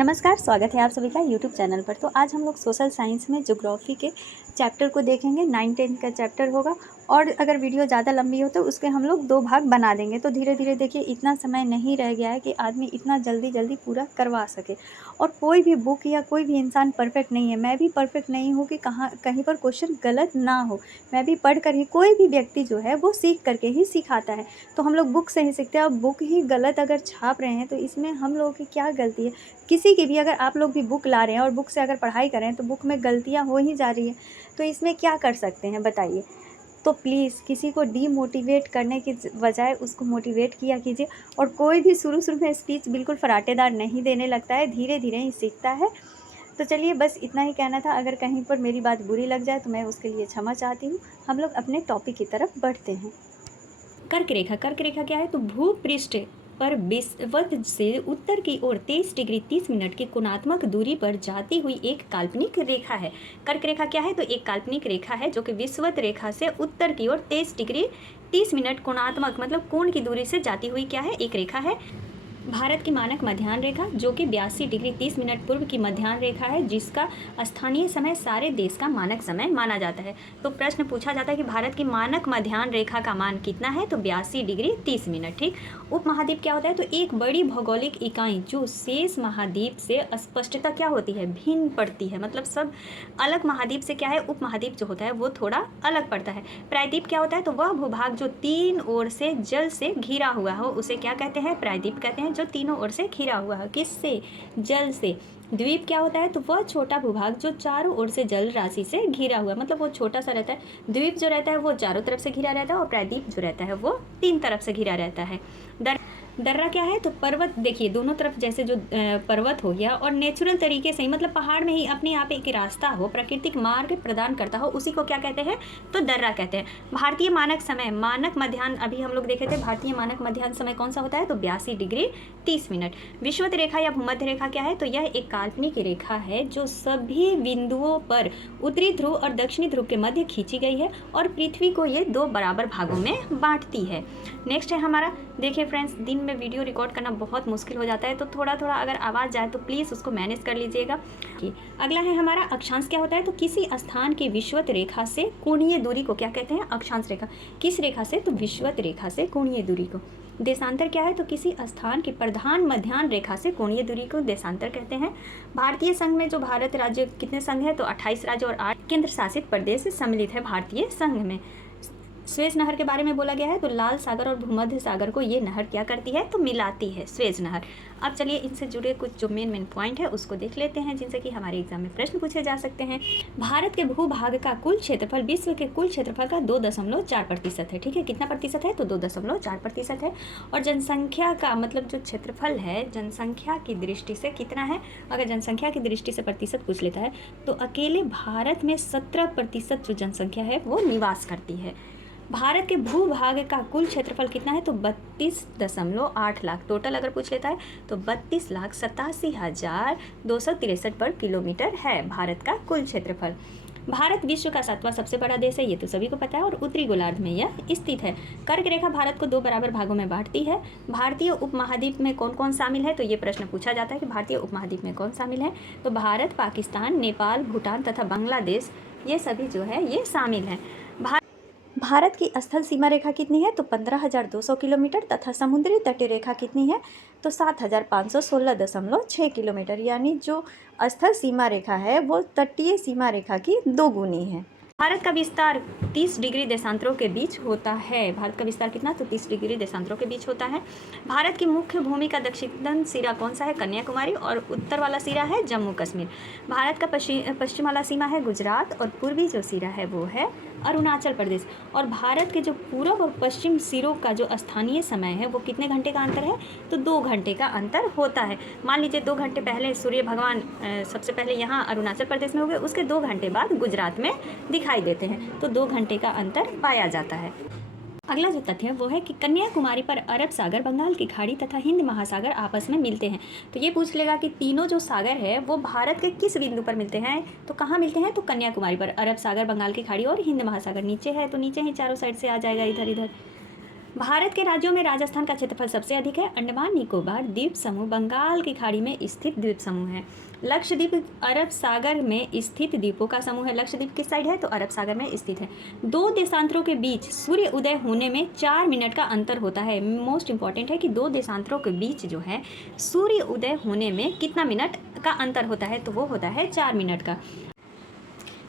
नमस्कार, स्वागत है आप सभी का यूट्यूब चैनल पर। तो आज हम लोग सोशल साइंस में ज्योग्राफी के चैप्टर को देखेंगे। 9-10 का चैप्टर होगा और अगर वीडियो ज़्यादा लंबी हो तो उसके हम लोग 2 भाग बना देंगे। तो धीरे धीरे देखिए, इतना समय नहीं रह गया है कि आदमी इतना जल्दी जल्दी पूरा करवा सके। और कोई भी बुक या कोई भी इंसान परफेक्ट नहीं है। मैं भी परफेक्ट नहीं हूँ कि कहीं पर क्वेश्चन गलत ना हो। मैं भी पढ़ कर ही, कोई भी व्यक्ति जो है वो सीख करके ही सिखाता है। तो हम लोग बुक से ही सीखते हैं। अब बुक ही गलत अगर छाप रहे हैं तो इसमें हम लोगों की क्या गलती है? किसी की भी, अगर आप लोग भी बुक ला रहे हैं और बुक से अगर पढ़ाई कर रहे हैं तो बुक में गलतियाँ हो ही जा रही है। तो इसमें क्या कर सकते हैं बताइए? तो प्लीज़ किसी को डीमोटिवेट करने की बजाय उसको मोटिवेट किया कीजिए। और कोई भी शुरू में स्पीच बिल्कुल फराटेदार नहीं देने लगता है, धीरे धीरे ही सीखता है। तो चलिए, बस इतना ही कहना था। अगर कहीं पर मेरी बात बुरी लग जाए तो मैं उसके लिए क्षमा चाहती हूँ। हम लोग अपने टॉपिक की तरफ बढ़ते हैं। कर्क रेखा। कर्क रेखा क्या है? तो भूपृष्ठ पर विषुवत से उत्तर की ओर 23 डिग्री 30 मिनट की कोणात्मक दूरी पर जाती हुई एक काल्पनिक रेखा है। कर्क रेखा क्या है? तो एक काल्पनिक रेखा है जो कि विषुवत रेखा से उत्तर की ओर 23 डिग्री 30 मिनट कोणात्मक मतलब कोण की दूरी से जाती हुई क्या है? एक रेखा है। भारत की मानक मध्याह्न रेखा जो कि 82 डिग्री 30 मिनट पूर्व की मध्याह्न रेखा है, जिसका स्थानीय समय सारे देश का मानक समय माना जाता है। तो प्रश्न पूछा जाता है कि भारत की मानक मध्याह्न रेखा का मान कितना है? तो 82 डिग्री 30 मिनट। ठीक। उपमहाद्वीप क्या होता है? तो एक बड़ी भौगोलिक इकाई जो शेष महाद्वीप से स्पष्टता क्या होती है? भिन्न पड़ती है। मतलब सब अलग महाद्वीप से क्या है, उपमहाद्वीप जो होता है वो थोड़ा अलग पड़ता है। प्रायद्वीप क्या होता है? तो वह भूभाग जो तीन ओर से जल से घिरा हुआ हो उसे क्या कहते हैं? प्रायद्वीप कहते हैं। जो तीनों ओर से घिरा हुआ है, किससे? जल से। द्वीप क्या होता है? तो वह छोटा भूभाग जो चारों ओर से जल राशि से घिरा हुआ, मतलब वो छोटा सा रहता है। द्वीप जो रहता है वो चारों तरफ से घिरा रहता है और प्रायद्वीप जो रहता है वो तीन तरफ से घिरा रहता है। दर्रा क्या है? तो पर्वत। देखिए, दोनों तरफ जैसे जो पर्वत हो गया और नेचुरल तरीके से ही, मतलब पहाड़ में ही अपने आप एक रास्ता हो, प्राकृतिक मार्ग प्रदान करता हो, उसी को क्या कहते हैं? तो दर्रा कहते हैं। भारतीय मानक समय, मानक मध्याह्न अभी हम लोग देखे थे, भारतीय मानक मध्याह्न समय कौन सा होता है? तो 82 डिग्री 30 मिनट। विषुवत रेखा या भूमध्य रेखा क्या है? तो यह एक काल्पनिक रेखा है जो सभी बिंदुओं पर उत्तरी ध्रुव और दक्षिणी ध्रुव के मध्य खींची गई है और पृथ्वी को ये 2 बराबर भागों में बांटती है। नेक्स्ट है हमारा, देखिए फ्रेंड्स, दिन में वीडियो रिकॉर्ड करना बहुत मुश्किल हो जाता है, तो थोड़ा थोड़ा अगर आवाज़ जाए तो प्लीज़ उसको मैनेज कर लीजिएगा। अगला है हमारा अक्षांश। क्या होता है? तो किसी स्थान की विषुवत रेखा से कोणीय दूरी को क्या कहते हैं? अक्षांश रेखा। किस रेखा से? तो विषुवत रेखा से कोणीय दूरी को। देशांतर क्या है? तो किसी स्थान की प्रधान मध्याह्न रेखा से कोणीय दूरी को देशांतर कहते हैं। भारतीय संघ में जो भारत राज्य कितने संघ है? तो 28 राज्य और 8 केंद्र शासित प्रदेश सम्मिलित है भारतीय संघ में। स्वेज नहर के बारे में बोला गया है, तो लाल सागर और भूमध्य सागर को ये नहर क्या करती है? तो मिलाती है, स्वेज नहर। अब चलिए इनसे जुड़े कुछ जो मेन पॉइंट है उसको देख लेते हैं, जिनसे कि हमारे एग्जाम में प्रश्न पूछे जा सकते हैं। भारत के भूभाग का कुल क्षेत्रफल विश्व के कुल क्षेत्रफल का 2.4% है। ठीक है, कितना प्रतिशत है? तो 2.4% है। और जनसंख्या का मतलब जो क्षेत्रफल है, जनसंख्या की दृष्टि से कितना है? अगर जनसंख्या की दृष्टि से प्रतिशत पूछ लेता है तो अकेले भारत में 17% जो जनसंख्या है वो निवास करती है। भारत के भूभाग का कुल क्षेत्रफल कितना है? तो 32.8 लाख। टोटल अगर पूछ लेता है तो 32,87,263 वर्ग किलोमीटर है भारत का कुल क्षेत्रफल। भारत विश्व का 7वां सबसे बड़ा देश है, ये तो सभी को पता है, और उत्तरी गोलार्ध में यह स्थित है। कर्क रेखा भारत को 2 बराबर भागों में बांटती है। भारतीय उपमहाद्वीप में कौन कौन शामिल है? तो ये प्रश्न पूछा जाता है कि भारतीय उपमहाद्वीप में कौन शामिल है? तो भारत, पाकिस्तान, नेपाल, भूटान तथा बांग्लादेश, ये सभी जो है ये शामिल हैं। भारत की स्थल सीमा रेखा कितनी है? तो 15,200 किलोमीटर तथा समुद्री तटीय रेखा कितनी है? तो 7,516.6 किलोमीटर। यानी जो स्थल सीमा रेखा है वो तटीय सीमा रेखा की 2 गुनी है। भारत का विस्तार 30 डिग्री देशांतरों के बीच होता है। भारत का विस्तार कितना? तो 30 डिग्री देशांतरों के बीच होता है। भारत की मुख्य भूमि का दक्षिण सिरा कौन सा है? कन्याकुमारी। और उत्तर वाला सिरा है जम्मू कश्मीर। भारत का पश्चिम वाला सीमा है गुजरात और पूर्वी जो सिरा है वो है अरुणाचल प्रदेश। और भारत के जो पूर्व और पश्चिम सिरों का जो स्थानीय समय है वो कितने घंटे का अंतर है? तो 2 घंटे का अंतर होता है। मान लीजिए 2 घंटे पहले सूर्य भगवान सबसे पहले यहाँ अरुणाचल प्रदेश में हो गए, उसके 2 घंटे बाद गुजरात में दिखाई देते हैं, तो 2 घंटे का अंतर पाया जाता है। अगला जो तथ्य है वो है कि कन्याकुमारी पर अरब सागर, बंगाल की खाड़ी तथा हिंद महासागर आपस में मिलते हैं। तो ये पूछ लेगा कि तीनों जो सागर है वो भारत के किस बिंदु पर मिलते हैं? तो कहाँ मिलते हैं? तो कन्याकुमारी पर। अरब सागर, बंगाल की खाड़ी और हिंद महासागर नीचे है, तो नीचे ही चारों साइड से आ जाएगा इधर इधर। भारत के राज्यों में राजस्थान का क्षेत्रफल सबसे अधिक है। अंडमान निकोबार द्वीप समूह बंगाल की खाड़ी में स्थित द्वीप समूह है। लक्षद्वीप अरब सागर में स्थित द्वीपों का समूह है। लक्षद्वीप किस साइड है? तो अरब सागर में स्थित है। दो देशांतरों के बीच सूर्य उदय होने में 4 मिनट का अंतर होता है। मोस्ट इंपॉर्टेंट है कि दो देशांतरों के बीच जो है सूर्य उदय होने में कितना मिनट का अंतर होता है? तो वो होता है 4 मिनट का।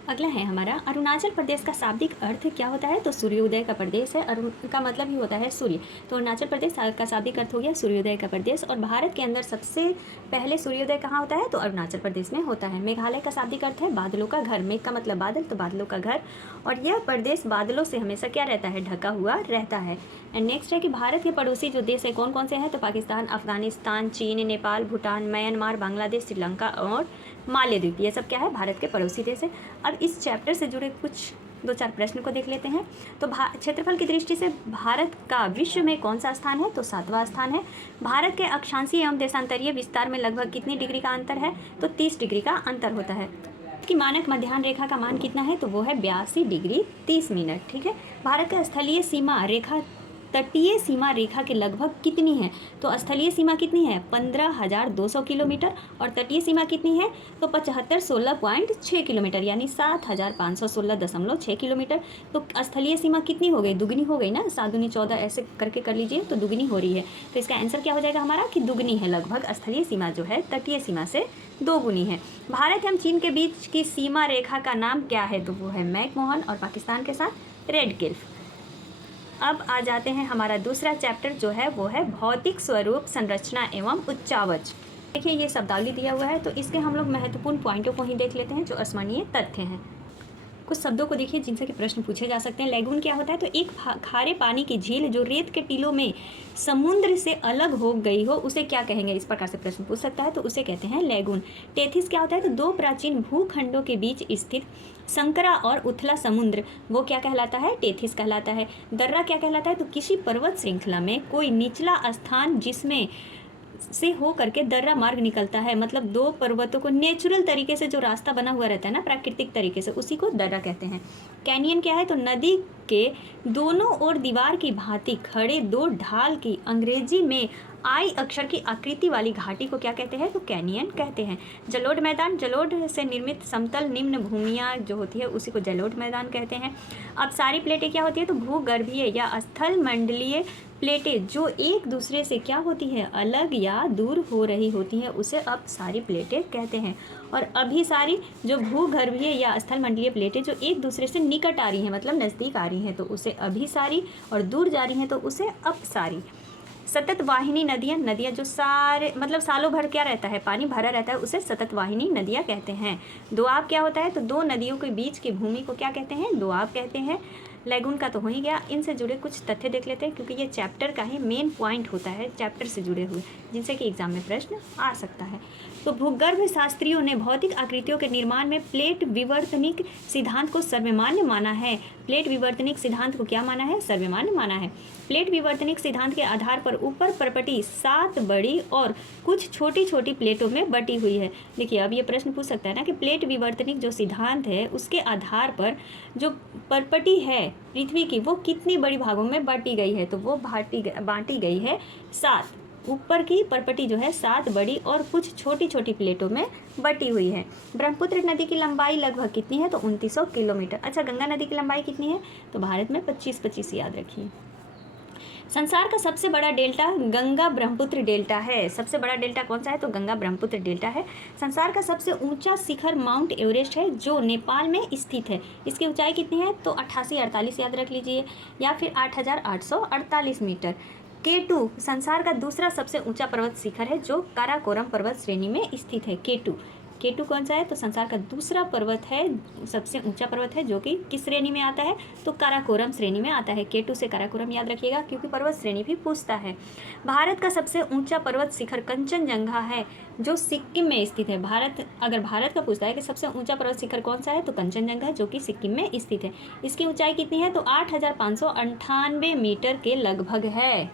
अगला है हमारा अरुणाचल प्रदेश का शाब्दिक अर्थ क्या होता है? तो सूर्योदय का प्रदेश है। अरुण का मतलब ही होता है सूर्य, तो अरुणाचल प्रदेश का शाब्दिक अर्थ हो गया सूर्योदय का प्रदेश। और भारत के अंदर सबसे पहले सूर्योदय कहाँ होता है? तो अरुणाचल प्रदेश में होता है। मेघालय का शाब्दिक अर्थ है बादलों का घर। मेघ का मतलब बादल, तो बादलों का घर। और यह प्रदेश बादलों से हमेशा क्या रहता है? ढका हुआ रहता है। एंड नेक्स्ट है कि भारत के पड़ोसी जो देश है कौन कौन से हैं? तो पाकिस्तान, अफगानिस्तान, चीन, नेपाल, भूटान, म्यांमार, बांग्लादेश, श्रीलंका और मालदीव। ये सब क्या है? भारत के पड़ोसी देश है। अब इस चैप्टर से जुड़े कुछ 2-4 प्रश्न को देख लेते हैं। तो क्षेत्रफल की दृष्टि से भारत का विश्व में कौन सा स्थान है? तो 7वां स्थान है। भारत के अक्षांशीय एवं देशांतरीय विस्तार में लगभग कितनी डिग्री का अंतर है? तो 30 डिग्री का अंतर होता है। कि मानक मध्याह्न रेखा का मान कितना है? तो वो है 82 डिग्री 30 मिनट। ठीक है। भारत का स्थलीय सीमा रेखा तटीय सीमा रेखा के लगभग कितनी है? तो स्थलीय सीमा कितनी है? 15,200 किलोमीटर। और तटीय सीमा कितनी है? तो 7516.6 किलोमीटर, यानी 7,516.6 किलोमीटर। तो स्थलीय सीमा कितनी हो गई? दुगनी हो गई ना, 7 दूनी 14 ऐसे करके कर लीजिए, तो दुगनी हो रही है। तो इसका आंसर क्या हो जाएगा हमारा? कि दुगनी है लगभग। स्थलीय सीमा जो है तटीय सीमा से 2 गुनी है। भारत एवं चीन के बीच की सीमा रेखा का नाम क्या है? तो वो है मैकमोहन, और पाकिस्तान के साथ रेड क्लिफ। अब आ जाते हैं हमारा दूसरा चैप्टर जो है वो है भौतिक स्वरूप, संरचना एवं उच्चावच। देखिए ये शब्दावली दिया हुआ है, तो इसके हम लोग महत्वपूर्ण पॉइंटों को ही देख लेते हैं जो स्मरणीय तथ्य हैं। कुछ शब्दों को देखिए जिनसे कि प्रश्न पूछे जा सकते हैं। लैगून क्या होता है? तो एक खारे पानी की झील जो रेत के टीलों में समुद्र से अलग हो गई हो, उसे क्या कहेंगे? इस प्रकार से प्रश्न पूछ सकता है, तो उसे कहते हैं लैगून। टेथिस क्या होता है? तो 2 प्राचीन भूखंडों के बीच स्थित संकरा और उथला समुद्र, वो क्या कहलाता है? टेथिस कहलाता है। दर्रा क्या कहलाता है? तो किसी पर्वत श्रृंखला में कोई निचला स्थान जिसमें से हो करके दर्रा मार्ग निकलता है, मतलब 2 पर्वतों को नेचुरल तरीके से जो रास्ता बना हुआ रहता है ना, प्राकृतिक तरीके से, उसी को दर्रा कहते हैं। कैनियन क्या है? तो नदी के दोनों ओर दीवार की भांति खड़े 2 ढाल की अंग्रेजी में आई अक्षर की आकृति वाली घाटी को क्या कहते हैं? तो कैनियन कहते हैं। जलोढ़ मैदान, जलोढ़ से निर्मित समतल निम्न भूमियाँ जो होती है उसी को जलोढ़ मैदान कहते हैं। अब सारी प्लेटें क्या होती है? तो भूगर्भीय या स्थल मंडलीय प्लेटें जो एक दूसरे से क्या होती हैं? अलग या दूर हो रही होती हैं, उसे अब सारी प्लेटें कहते हैं। और अभिसारी जो भूगर्भीय या स्थल मंडलीय प्लेटें जो एक दूसरे से निकट आ रही हैं, मतलब नज़दीक आ रही हैं, तो उसे अभिसारी, और दूर जा रही हैं तो उसे अपसारी। सतत वाहिनी नदियाँ जो सारे मतलब सालों भर क्या रहता है? पानी भरा रहता है, उसे सतत वाहिनी नदियाँ कहते हैं। दोआब क्या होता है? तो 2 नदियों के बीच की भूमि को क्या कहते हैं? दोआब कहते हैं। लैगून का तो हो ही गया। इनसे जुड़े कुछ तथ्य देख लेते हैं, क्योंकि ये चैप्टर का ही मेन पॉइंट होता है, चैप्टर से जुड़े हुए, जिनसे कि एग्जाम में प्रश्न आ सकता है। तो भूगर्भ शास्त्रियों ने भौतिक आकृतियों के निर्माण में प्लेट विवर्तनिक सिद्धांत को सर्वमान्य माना है। प्लेट विवर्तनिक सिद्धांत को क्या माना है? सर्वमान्य माना है। प्लेट विवर्तनिक सिद्धांत के आधार पर ऊपर परपटी 7 बड़ी और कुछ छोटी छोटी प्लेटों में बटी हुई है। देखिए अब ये प्रश्न पूछ सकता है ना कि प्लेट विवर्तनिक जो सिद्धांत है उसके आधार पर जो परपटी है पृथ्वी की, वो कितनी बड़ी भागों में बांटी गई है? तो वो बांटी गई है 7। ऊपर की परपटी जो है 7 बड़ी और कुछ छोटी छोटी प्लेटों में बटी हुई है। ब्रह्मपुत्र नदी की लंबाई लगभग कितनी है? तो 2900 किलोमीटर। अच्छा, गंगा नदी की लंबाई कितनी है? तो भारत में 25-25 याद रखिए। संसार का सबसे बड़ा डेल्टा गंगा ब्रह्मपुत्र डेल्टा है। सबसे बड़ा डेल्टा कौन सा है? तो गंगा ब्रह्मपुत्र डेल्टा है। संसार का सबसे ऊंचा शिखर माउंट एवरेस्ट है, जो नेपाल में स्थित है। इसकी ऊंचाई कितनी है? तो 8848 याद रख लीजिए, या फिर 8848 मीटर। K2 संसार का दूसरा सबसे ऊंचा पर्वत शिखर है, जो काराकोरम पर्वत श्रेणी में स्थित है। K2 कौन सा है? तो संसार का दूसरा पर्वत है, सबसे ऊंचा पर्वत है, जो कि किस श्रेणी में आता है? तो काराकोरम श्रेणी में आता है। K2 से काराकोरम याद रखिएगा, क्योंकि पर्वत श्रेणी भी पूछता है। भारत का सबसे ऊंचा पर्वत शिखर कंचनजंगा है, जो सिक्किम में स्थित है। अगर भारत का पूछता है कि सबसे ऊंचा पर्वत शिखर कौन सा है, तो कंचनजंगा है, जो कि सिक्किम में स्थित है। इसकी ऊंचाई कितनी है? तो 8598 मीटर के लगभग है।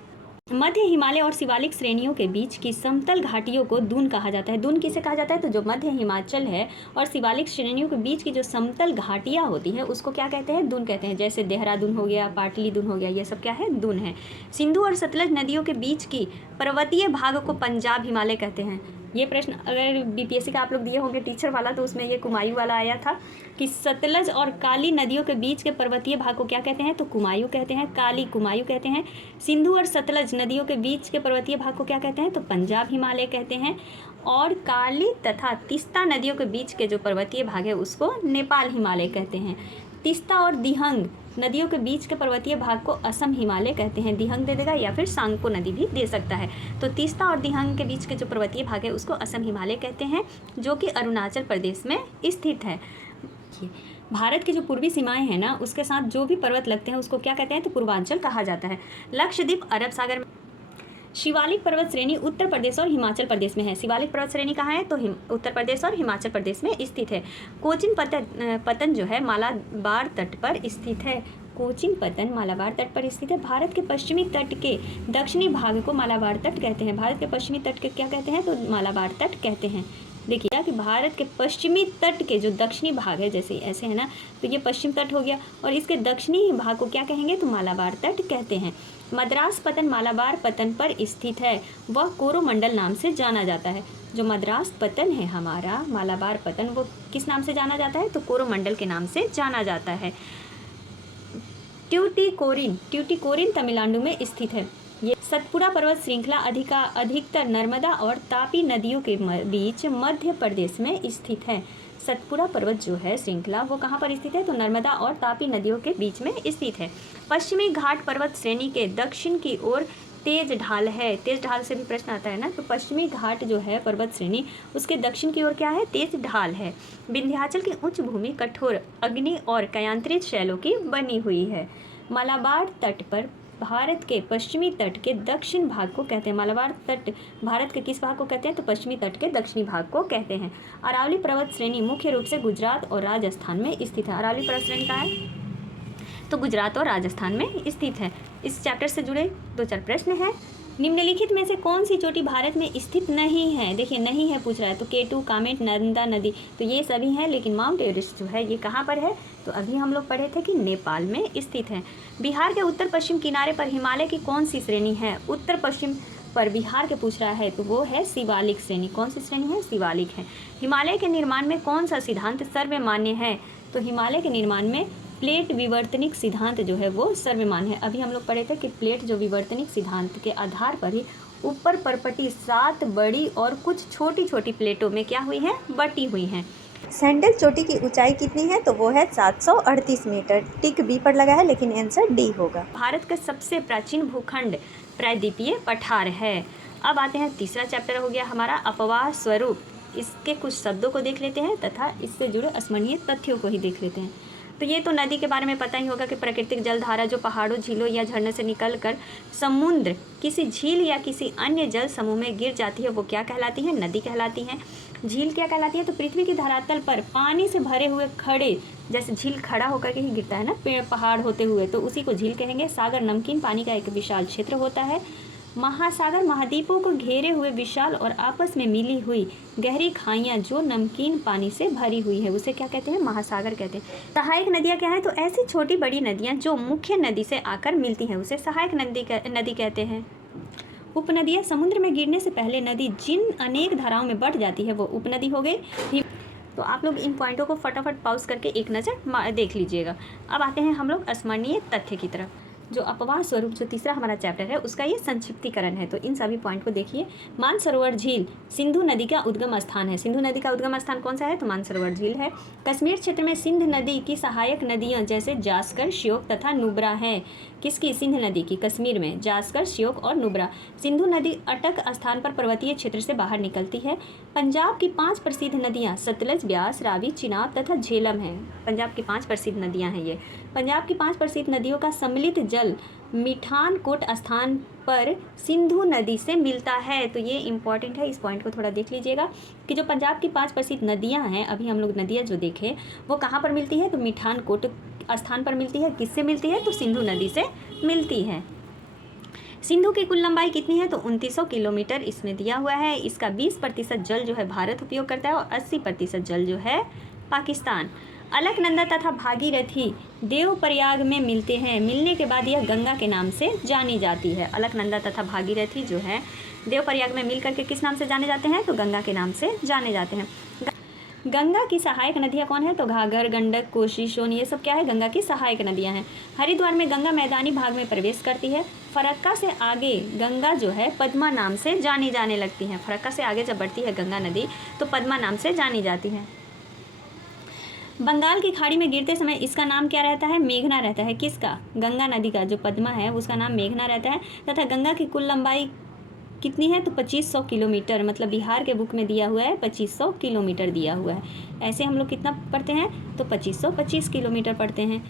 मध्य हिमालय और शिवालिक श्रेणियों के बीच की समतल घाटियों को दून कहा जाता है। दून किसे कहा जाता है? तो जो मध्य हिमाचल है और शिवालिक श्रेणियों के बीच की जो समतल घाटियाँ होती हैं उसको क्या कहते हैं? दून कहते हैं। जैसे देहरादून हो गया, पाटली दून हो गया, ये सब क्या है? दून है। सिंधु और सतलज नदियों के बीच की पर्वतीय भाग को पंजाब हिमालय कहते हैं। ये प्रश्न अगर बीपीएससी का आप लोग दिए होंगे टीचर वाला, तो उसमें ये कुमायूं वाला आया था कि सतलज और काली नदियों के बीच के पर्वतीय भाग को क्या कहते हैं? तो कुमायूं कहते हैं, काली कुमायूं कहते हैं। सिंधु और सतलज नदियों के बीच के पर्वतीय भाग को क्या कहते हैं? तो पंजाब हिमालय कहते हैं। और काली तथा तीस्ता नदियों के बीच के जो पर्वतीय भाग है उसको नेपाल हिमालय कहते हैं। तीस्ता और दिहंग नदियों के बीच के पर्वतीय भाग को असम हिमालय कहते हैं। दिहंग दे देगा या फिर सांगपो नदी भी दे सकता है। तो तीस्ता और दिहंग के बीच के जो पर्वतीय भाग है उसको असम हिमालय कहते हैं, जो कि अरुणाचल प्रदेश में स्थित है। भारत की जो पूर्वी सीमाएं हैं ना, उसके साथ जो भी पर्वत लगते हैं उसको क्या कहते हैं? तो पूर्वांचल कहा जाता है। लक्षद्वीप अरब सागर में। शिवालिक पर्वत श्रेणी उत्तर प्रदेश और हिमाचल प्रदेश में है। शिवालिक पर्वत श्रेणी कहाँ है? तो उत्तर प्रदेश और हिमाचल प्रदेश में स्थित है। कोचिन पतन जो है मालाबार तट पर स्थित है। कोचिन पतन मालाबार तट पर स्थित है। भारत के पश्चिमी तट के दक्षिणी भाग को मालाबार तट कहते हैं। भारत के पश्चिमी तट के क्या कहते हैं? तो मालाबार तट कहते हैं। देखिए कि भारत के पश्चिमी तट के जो दक्षिणी भाग है, जैसे ऐसे है ना, तो ये पश्चिम तट हो गया, और इसके दक्षिणी भाग को क्या कहेंगे? तो मालाबार तट कहते हैं। मद्रास पतन मालाबार पतन पर स्थित है। वह कोरोमंडल नाम से जाना जाता है। जो मद्रास पतन है हमारा, मालाबार पतन, वो किस नाम से जाना जाता है? तो कोरोमंडल के नाम से जाना जाता है। ट्यूटिकोरिन तमिलनाडु में स्थित है। ये सतपुड़ा पर्वत श्रृंखला अधिकतर नर्मदा और तापी नदियों के बीच मध्य प्रदेश में स्थित है। सतपुड़ा पर्वत जो है श्रृंखला वो कहाँ पर स्थित है? तो नर्मदा और तापी नदियों के बीच में स्थित है। पश्चिमी घाट पर्वत श्रेणी के दक्षिण की ओर तेज ढाल है। तेज ढाल से भी प्रश्न आता है ना, तो पश्चिमी घाट जो है पर्वत श्रेणी उसके दक्षिण की ओर क्या है? तेज ढाल है। विंध्याचल की उच्च भूमि कठोर अग्नि और कयांत्रित शैलों की बनी हुई है। मालाबार तट पर भारत के पश्चिमी तट के दक्षिण भाग को कहते हैं। मालाबार तट भारत के किस भाग को कहते हैं? तो पश्चिमी तट के दक्षिणी भाग को कहते हैं। अरावली पर्वत श्रेणी मुख्य रूप से गुजरात और राजस्थान में स्थित है। अरावली पर्वत श्रेणी कहाँ है? तो गुजरात और राजस्थान में स्थित है। इस चैप्टर से जुड़े 2-4 प्रश्न हैं। निम्नलिखित में से कौन सी चोटी भारत में स्थित नहीं है? देखिए नहीं है पूछ रहा है, तो केटू, कामेट, नर्मदा नदी, तो ये सभी हैं, लेकिन माउंट एवरेस्ट जो है ये कहाँ पर है? तो अभी हम लोग पढ़े थे कि नेपाल में स्थित है। बिहार के उत्तर पश्चिम किनारे पर हिमालय की कौन सी श्रेणी है? उत्तर पश्चिम पर बिहार के पूछ रहा है, तो वो है शिवालिक श्रेणी। कौन सी श्रेणी है? शिवालिक है। हिमालय के निर्माण में कौन सा सिद्धांत सर्वमान्य है? तो हिमालय के निर्माण में प्लेट विवर्तनिक सिद्धांत जो है वो सर्वमान्य है। अभी हम लोग पढ़े थे कि प्लेट जो विवर्तनिक सिद्धांत के आधार पर ही ऊपर परपटी 7 बड़ी और कुछ छोटी छोटी प्लेटों में क्या हुई है? बटी हुई हैं। सैंडल चोटी की ऊंचाई कितनी है? तो वो है 738 मीटर। टिक बी पर लगा है, लेकिन आंसर डी होगा। भारत का सबसे प्राचीन भूखंड प्रायद्वीपीय पठार है। अब आते हैं तीसरा चैप्टर हो गया हमारा अपवाह स्वरूप। इसके कुछ शब्दों को देख लेते हैं तथा इससे जुड़े अस्मरणीय तथ्यों को ही देख लेते हैं। तो ये तो नदी के बारे में पता ही होगा कि प्राकृतिक जलधारा जो पहाड़ों, झीलों या झरने से निकलकर समुद्र, किसी झील या किसी अन्य जल समूह में गिर जाती है वो क्या कहलाती है? नदी कहलाती है। झील क्या कहलाती है? तो पृथ्वी की धरातल पर पानी से भरे हुए खड़े, जैसे झील खड़ा होकर के ही गिरता है ना पेड़ पहाड़ होते हुए, तो उसी को झील कहेंगे। सागर नमकीन पानी का एक विशाल क्षेत्र होता है। महासागर महाद्वीपों को घेरे हुए विशाल और आपस में मिली हुई गहरी खाइयाँ जो नमकीन पानी से भरी हुई है, उसे क्या कहते हैं? महासागर कहते हैं। सहायक नदियाँ क्या है? तो ऐसी छोटी बड़ी नदियाँ जो मुख्य नदी से आकर मिलती हैं उसे सहायक नदी कहते हैं। उपनदियाँ समुद्र में गिरने से पहले नदी जिन अनेक धाराओं में बढ़ जाती है वो उपनदी हो गई। तो आप लोग इन पॉइंटों को फटाफट पॉज करके एक नज़र देख लीजिएगा। अब आते हैं हम लोग अस्मरणीय तथ्य की तरफ। जो अपवाह स्वरूप जो तीसरा हमारा चैप्टर है उसका ये संक्षिप्तीकरण है, तो इन सभी पॉइंट को देखिए। मानसरोवर झील सिंधु नदी का उद्गम स्थान है। सिंधु नदी का उद्गम स्थान कौन सा है? तो मानसरोवर झील है। कश्मीर क्षेत्र में सिंध नदी की सहायक नदियां जैसे जास्कर, श्योक तथा नुब्रा है। किसकी? सिंध नदी की। कश्मीर में जास्कर, श्योक और नुब्रा। सिंधु नदी अटक स्थान पर पर्वतीय क्षेत्र से बाहर निकलती है। पंजाब की 5 प्रसिद्ध नदियाँ सतलज, ब्यास, रावी, चिनाब तथा झेलम हैं। पंजाब की 5 प्रसिद्ध नदियाँ हैं ये। पंजाब की 5 प्रसिद्ध नदियों का सम्मिलित जल मिठानकोट स्थान पर सिंधु नदी से मिलता है। तो ये इंपॉर्टेंट है, इस पॉइंट को थोड़ा देख लीजिएगा कि जो पंजाब की 5 प्रसिद्ध नदियां हैं, अभी हम लोग नदियां जो देखें वो कहाँ पर मिलती है? तो मिठानकोट स्थान पर मिलती है। किससे मिलती है? तो सिंधु नदी से मिलती है। सिंधु की कुल लंबाई कितनी है? तो 2900 किलोमीटर इसमें दिया हुआ है। इसका 20% जल जो है भारत उपयोग करता है और 80% जल जो है पाकिस्तान। अलकनंदा तथा भागीरथी देवप्रयाग में मिलते हैं। मिलने के बाद यह गंगा के नाम से जानी जाती है। अलकनंदा तथा भागीरथी जो है देवप्रयाग में मिल करके किस नाम से जाने जाते हैं? तो गंगा के नाम से जाने जाते हैं। गंगा की सहायक नदियाँ कौन है? तो घाघर, गंडक, कोसी, सोन, ये सब क्या है? गंगा की सहायक नदियाँ हैं। हरिद्वार में गंगा मैदानी भाग में प्रवेश करती है। फरक्का से आगे गंगा जो है पद्मा नाम से जानी जाने लगती है। फरक्का से आगे जब बढ़ती है गंगा नदी तो पद्मा नाम से जानी जाती है। बंगाल की खाड़ी में गिरते समय इसका नाम क्या रहता है? मेघना रहता है। किसका? गंगा नदी का जो पद्मा है उसका नाम मेघना रहता है। तथा गंगा की कुल लंबाई कितनी है? तो 2500 किलोमीटर, मतलब बिहार के बुक में दिया हुआ है 2500 किलोमीटर दिया हुआ है। ऐसे हम लोग कितना पढ़ते हैं? तो 2525 किलोमीटर पढ़ते हैं।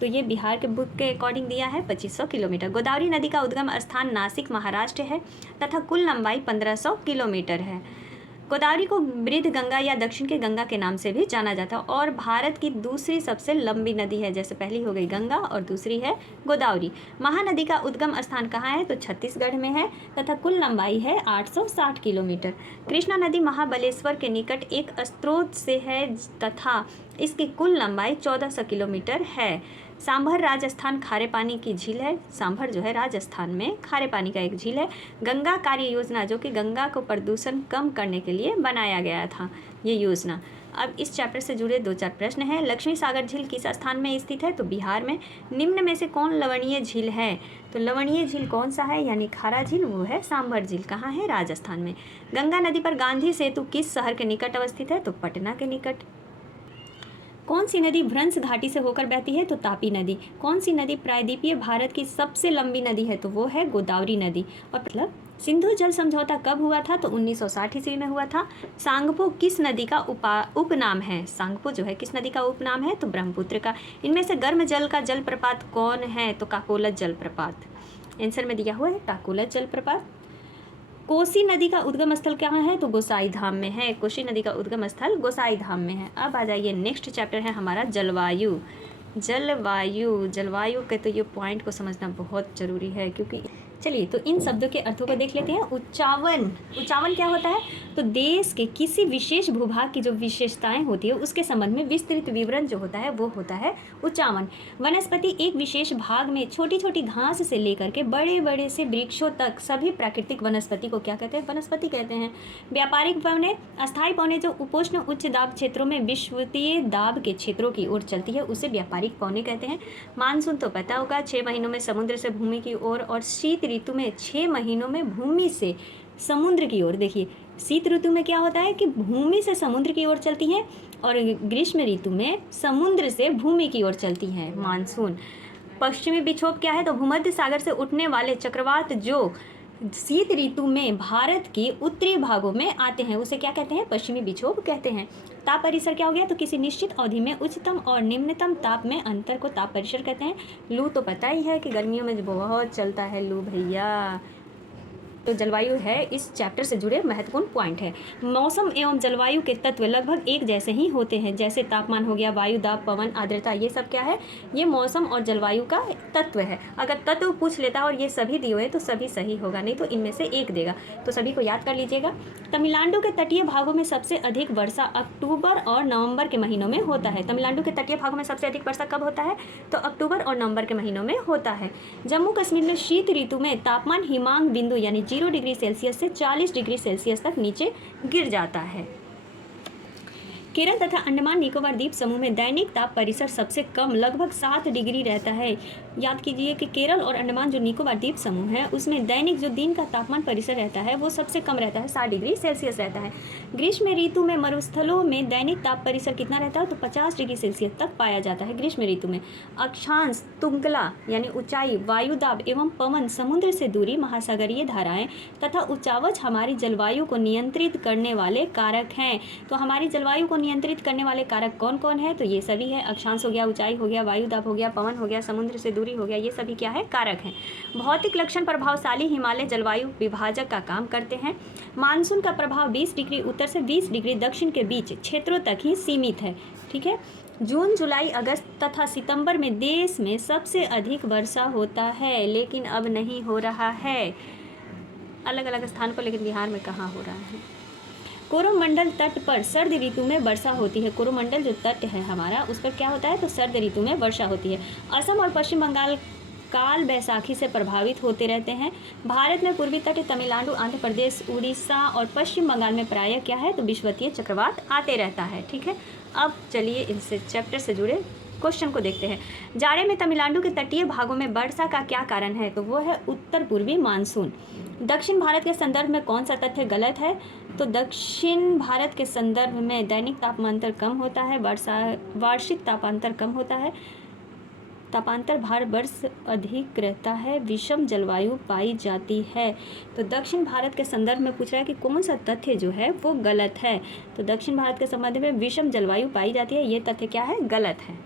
तो ये बिहार के बुक के अकॉर्डिंग दिया है 2500 किलोमीटर। गोदावरी नदी का उद्गम स्थान नासिक महाराष्ट्र है तथा कुल लंबाई 1500 किलोमीटर है। गोदावरी को वृद्ध गंगा या दक्षिण के गंगा के नाम से भी जाना जाता है और भारत की दूसरी सबसे लंबी नदी है। जैसे पहली हो गई गंगा और दूसरी है गोदावरी। महानदी का उद्गम स्थान कहाँ है? तो छत्तीसगढ़ में है तथा कुल लंबाई है 860 किलोमीटर। कृष्णा नदी महाबलेश्वर के निकट एक स्रोत से है तथा इसकी कुल लंबाई 1400 किलोमीटर है। सांभर राजस्थान खारे पानी की झील है। सांभर जो है राजस्थान में खारे पानी का एक झील है। गंगा कार्य योजना जो कि गंगा को प्रदूषण कम करने के लिए बनाया गया था ये योजना। अब इस चैप्टर से जुड़े 2-4 प्रश्न हैं। लक्ष्मी सागर झील किस स्थान में स्थित है? तो बिहार में। निम्न में से कौन लवणीय झील है? तो लवणीय झील कौन सा है? यानी खारा झील, वो है सांभर झील। कहाँ है? राजस्थान में। गंगा नदी पर गांधी सेतु किस शहर के निकट अवस्थित है? तो पटना के निकट। कौन सी नदी भ्रंश घाटी से होकर बहती है? तो तापी नदी। कौन सी नदी प्रायद्वीपीय भारत की सबसे लंबी नदी है? तो वो है गोदावरी नदी। और मतलब सिंधु जल समझौता कब हुआ था? तो 1960 ईस्वी में हुआ था। सांगपो किस नदी का उपनाम है? सांगपो जो है किस नदी का उपनाम है? तो ब्रह्मपुत्र का। इनमें से गर्म जल का जलप्रपात कौन है? तो काकोलत जलप्रपात। आंसर में दिया हुआ है काकोलत जलप्रपात। कोसी नदी का उद्गम स्थल कहाँ है? तो गोसाई धाम में है। कोसी नदी का उद्गम स्थल गोसाई धाम में है। अब आ जाइए, नेक्स्ट चैप्टर है हमारा जलवायु। जलवायु के तो ये पॉइंट को समझना बहुत ज़रूरी है, क्योंकि चलिए तो इन शब्दों के अर्थों को देख लेते हैं। उच्चावन क्या होता है? तो देश के किसी विशेष भूभाग की जो विशेषताएं होती है उसके संबंध में विस्तृत विवरण जो होता है वो होता है उच्चावन। वनस्पति एक विशेष भाग में छोटी छोटी घास से लेकर के बड़े बड़े से वृक्षों तक सभी प्राकृतिक वनस्पति को क्या कहते हैं? वनस्पति कहते हैं। व्यापारिक पौने, अस्थायी पौने जो उपोष्ण उच्च दाब क्षेत्रों में विषुवतीय दाब के क्षेत्रों की ओर चलती है उसे व्यापारिक पौने कहते हैं। मानसून तो पता होगा 6 महीनों में समुद्र से भूमि की ओर और शीत ऋतु में 6 महीनों में भूमि से समुद्र की ओर। देखिए शीत ऋतु में क्या होता है कि भूमि से समुद्र की ओर चलती है और ग्रीष्म ऋतु में समुद्र से भूमि की ओर चलती है मानसून। पश्चिमी विक्षोभ क्या है? तो भूमध्य सागर से उठने वाले चक्रवात जो शीत ऋतु में भारत के उत्तरी भागों में आते हैं उसे क्या कहते हैं? पश्चिमी विक्षोभ कहते हैं। ताप परिसर क्या हो गया? तो किसी निश्चित अवधि में उच्चतम और निम्नतम ताप में अंतर को ताप परिसर कहते हैं। लू तो पता ही है कि गर्मियों में बहुत चलता है लू भैया। तो जलवायु है इस चैप्टर से जुड़े महत्वपूर्ण पॉइंट है। मौसम एवं जलवायु के तत्व लगभग एक जैसे ही होते हैं, जैसे तापमान हो गया, वायु दाब, पवन, आर्द्रता, ये सब क्या है? ये मौसम और जलवायु का तत्व है। अगर तत्व पूछ लेता है और ये सभी दिए हुए तो सभी सही होगा, नहीं तो इनमें से एक देगा। तो सभी को याद कर लीजिएगा। तमिलनाडु के तटीय भागों में सबसे अधिक वर्षा अक्टूबर और नवंबर के महीनों में होता है। तमिलनाडु के तटीय भागों में सबसे अधिक वर्षा कब होता है? तो अक्टूबर और नवंबर के महीनों में होता है। जम्मू कश्मीर में शीत ऋतु में तापमान हिमांक बिंदु यानी 0 डिग्री सेल्सियस से 40 डिग्री सेल्सियस तक नीचे गिर जाता है। केरल तथा अंडमान निकोबार द्वीप समूह में दैनिक ताप परिसर सबसे कम लगभग 7 डिग्री रहता है। याद कीजिए कि केरल और अंडमान जो निकोबार द्वीप समूह है उसमें दैनिक जो दिन का तापमान परिसर रहता है वो सबसे कम रहता है, 7 डिग्री सेल्सियस रहता है। ग्रीष्म ऋतु में मरुस्थलों में दैनिक ताप परिसर कितना रहता है? तो 50 डिग्री सेल्सियस तक पाया जाता है ग्रीष्म ऋतु में। अक्षांश, तुंगला यानी ऊंचाई, वायु दाब एवं पवन, समुद्र से दूरी, महासागरीय धाराएं तथा उच्चावच हमारी जलवायु को नियंत्रित करने वाले कारक हैं। तो हमारी जलवायु को नियंत्रित करने वाले कारक कौन कौन है? तो ये सभी है। अक्षांश हो गया, ऊंचाई हो गया, वायु दाब हो गया, पवन हो गया, समुद्र से दूरी हो गया, ये सभी क्या है? कारक हैं। भौतिक लक्षण प्रभावशाली हिमालय जलवायु विभाजक का काम करते हैं। मानसून का प्रभाव 20 डिग्री उत्तर से 20 डिग्री दक्षिण के बीच क्षेत्रों तक ही सीमित है। ठीक है, जून, जुलाई, अगस्त तथा सितंबर में देश में सबसे अधिक वर्षा होता है, लेकिन अब नहीं हो रहा है। अलग अलग स्थान पर, लेकिन बिहार में कहाँ हो रहा है। कोरोमंडल तट पर सर्द ऋतु में वर्षा होती है। कोरोमंडल जो तट है हमारा, उस पर क्या होता है, तो सर्द ऋतु में वर्षा होती है। असम और पश्चिम बंगाल काल बैसाखी से प्रभावित होते रहते हैं। भारत में पूर्वी तट, तमिलनाडु, आंध्र प्रदेश, उड़ीसा और पश्चिम बंगाल में प्रायः क्या है, तो विषुवतीय चक्रवात आते रहता है। ठीक है, अब चलिए इनसे चैप्टर से जुड़े क्वेश्चन को देखते हैं। जाड़े में तमिलनाडु के तटीय भागों में वर्षा का क्या कारण है, तो वो है उत्तर पूर्वी मानसून। दक्षिण भारत के संदर्भ में कौन सा तथ्य गलत है, तो दक्षिण भारत के संदर्भ में दैनिक तापांतर कम होता है, वार्षिक तापांतर कम होता है, तापांतर भारत वर्ष अधिक रहता है, विषम जलवायु पाई जाती है। तो दक्षिण भारत के संदर्भ में पूछ रहा है कि कौन सा तथ्य जो है वो गलत है, तो दक्षिण भारत के संबंध में विषम जलवायु पाई जाती है, ये तथ्य क्या है, गलत है।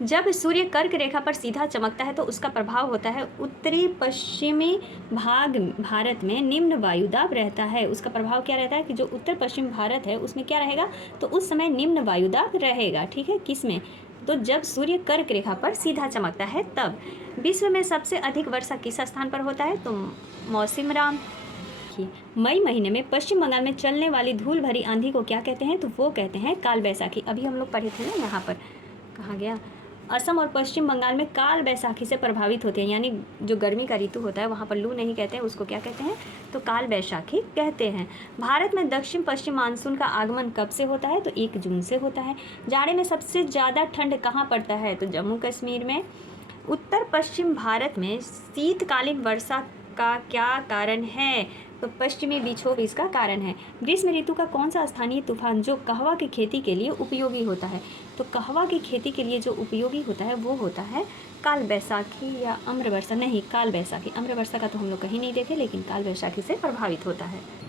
जब सूर्य कर्क रेखा पर सीधा चमकता है तो उसका प्रभाव होता है उत्तरी पश्चिमी भाग भारत में निम्न वायुदाब रहता है। उसका प्रभाव क्या रहता है कि जो उत्तर पश्चिम भारत है उसमें क्या रहेगा, तो उस समय निम्न वायुदाब रहेगा। ठीक है, किसमें, तो जब सूर्य कर्क रेखा पर सीधा चमकता है तब। विश्व में सबसे अधिक वर्षा किस स्थान पर होता है, तो मौसिमराम। मई महीने में पश्चिम बंगाल में चलने वाली धूल भरी आंधी को क्या कहते हैं, तो वो कहते हैं काल बैसाखी। अभी हम लोग पढ़े थे ना, यहाँ पर कहा गया असम और पश्चिम बंगाल में काल बैसाखी से प्रभावित होते हैं, यानी जो गर्मी का ऋतु होता है वहाँ पर लू नहीं कहते हैं, उसको क्या कहते हैं, तो काल बैसाखी कहते हैं। भारत में दक्षिण पश्चिम मानसून का आगमन कब से होता है, तो 1 जून से होता है। जाड़े में सबसे ज़्यादा ठंड कहाँ पड़ता है, तो जम्मू कश्मीर में। उत्तर पश्चिम भारत में शीतकालीन वर्षा का क्या कारण है, तो पश्चिमी विक्षोभ इसका कारण है। ग्रीष्म ऋतु का कौन सा स्थानीय तूफान जो कहवा की खेती के लिए उपयोगी होता है, तो कहवा की खेती के लिए जो उपयोगी होता है वो होता है काल बैसाखी या अम्र वर्षा। नहीं, काल बैसाखी, अम्र वर्षा का तो हम लोग कहीं नहीं देखे, लेकिन काल बैसाखी से प्रभावित होता है।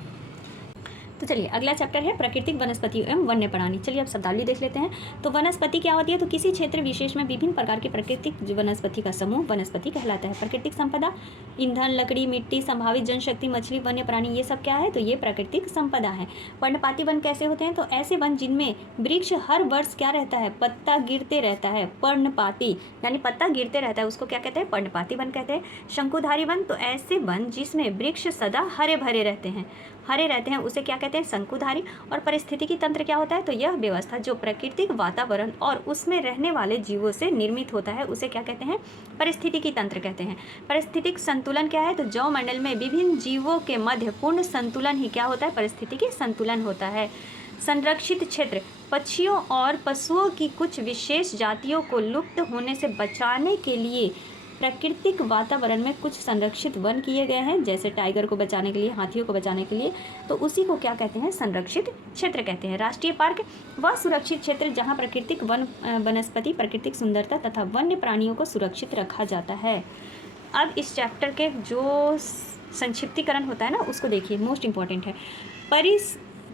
तो चलिए अगला चैप्टर है प्राकृतिक वनस्पति एवं वन्य प्राणी। चलिए अब शब्दावली देख लेते हैं। तो वनस्पति क्या होती है, तो किसी क्षेत्र विशेष में विभिन्न प्रकार की प्राकृतिक वनस्पति का समूह वनस्पति कहलाता है। प्राकृतिक संपदा, ईंधन, लकड़ी, मिट्टी, संभावित जनशक्ति, मछली, वन्य प्राणी, ये सब क्या है, तो ये प्राकृतिक संपदा है। पर्णपाती वन कैसे होते हैं, तो ऐसे वन जिनमें वृक्ष हर वर्ष क्या रहता है, पत्ता गिरते रहता है, पर्णपाती यानी पत्ता गिरते रहता है, उसको क्या कहते हैं, पर्णपाती वन कहते हैं। शंकुधारी वन, तो ऐसे वन जिसमें वृक्ष सदा हरे भरे रहते हैं, हरे रहते हैं, उसे क्या कहते हैं, शंकुधारी। और पारिस्थितिकी तंत्र क्या होता है, तो यह व्यवस्था जो प्राकृतिक वातावरण और उसमें रहने वाले जीवों से निर्मित होता है उसे क्या कहते हैं, पारिस्थितिकी तंत्र कहते हैं। पारिस्थितिक संतुलन क्या है, तो जैव मंडल में विभिन्न जीवों के मध्य पूर्ण संतुलन ही क्या होता है, पारिस्थितिकी संतुलन होता है। संरक्षित क्षेत्र, पक्षियों और पशुओं की कुछ विशेष जातियों को लुप्त होने से बचाने के लिए प्राकृतिक वातावरण में कुछ संरक्षित वन किए गए हैं, जैसे टाइगर को बचाने के लिए, हाथियों को बचाने के लिए, तो उसी को क्या कहते हैं, संरक्षित क्षेत्र कहते हैं। राष्ट्रीय पार्क वह सुरक्षित क्षेत्र जहां प्राकृतिक वनस्पति, प्राकृतिक सुंदरता तथा वन्य प्राणियों को सुरक्षित रखा जाता है। अब इस चैप्टर के जो संक्षिप्तीकरण होता है ना, उसको देखिए, मोस्ट इंपॉर्टेंट है।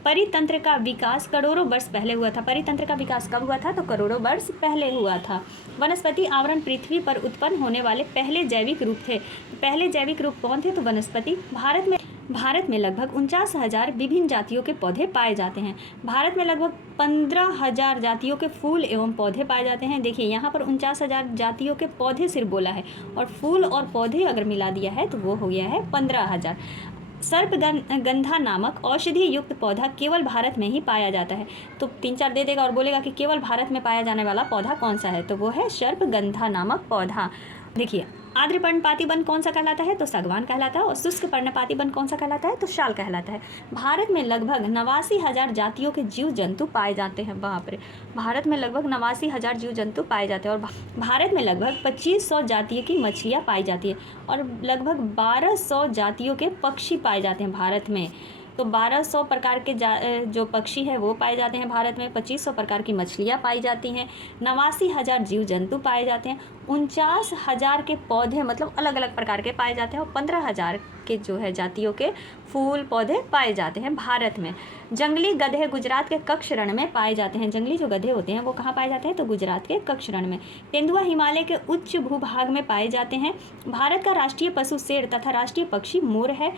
परितंत्र का विकास करोड़ों वर्ष पहले हुआ था। परितंत्र का विकास कब हुआ था, तो करोड़ों वर्ष पहले हुआ था। वनस्पति आवरण पृथ्वी पर उत्पन्न होने वाले पहले जैविक रूप थे। पहले जैविक रूप कौन थे, तो वनस्पति। भारत में लगभग 49,000 विभिन्न जातियों के पौधे पाए जाते हैं। भारत में लगभग 15,000 जातियों के फूल एवं पौधे पाए जाते हैं। देखिए यहाँ पर 49,000 जातियों के पौधे सिर्फ बोला है, और फूल और पौधे अगर मिला दिया है तो वो हो गया है 15,000। सर्पगंधा नामक औषधि युक्त पौधा केवल भारत में ही पाया जाता है। तो 3-4 दे देगा और बोलेगा कि केवल भारत में पाया जाने वाला पौधा कौन सा है, तो वो है सर्पगंधा नामक पौधा। देखिए आर्द्र पर्णपाती वन कौन सा कहलाता है, तो सागवान कहलाता है। और शुष्क पर्णपाती वन कौन सा कहलाता है, तो शाल कहलाता है। भारत में लगभग 89,000 जातियों के जीव जंतु पाए जाते हैं। वहाँ पर भारत में लगभग 89,000 जीव जंतु पाए जाते हैं। और भारत में लगभग 2500 जातियों की मछलियाँ पाई जाती है, और लगभग 1200 जातियों के पक्षी पाए जाते हैं भारत में। तो 1200 प्रकार के जो पक्षी है वो पाए जाते हैं भारत में, 2500 प्रकार की मछलियाँ पाई जाती हैं, 89,000 जीव जंतु पाए जाते हैं, 49,000 के पौधे मतलब अलग अलग प्रकार के पाए जाते हैं, और 15,000 के जो है जातियों के फूल पौधे पाए जाते हैं भारत में। जंगली गधे गुजरात के कच्छ रण में पाए जाते हैं। जंगली जो गधे होते हैं वो कहाँ पाए जाते हैं, तो गुजरात के कच्छ रण में। तेंदुआ हिमालय के उच्च भूभाग में पाए जाते हैं। भारत का राष्ट्रीय पशु शेर तथा राष्ट्रीय पक्षी मोर है।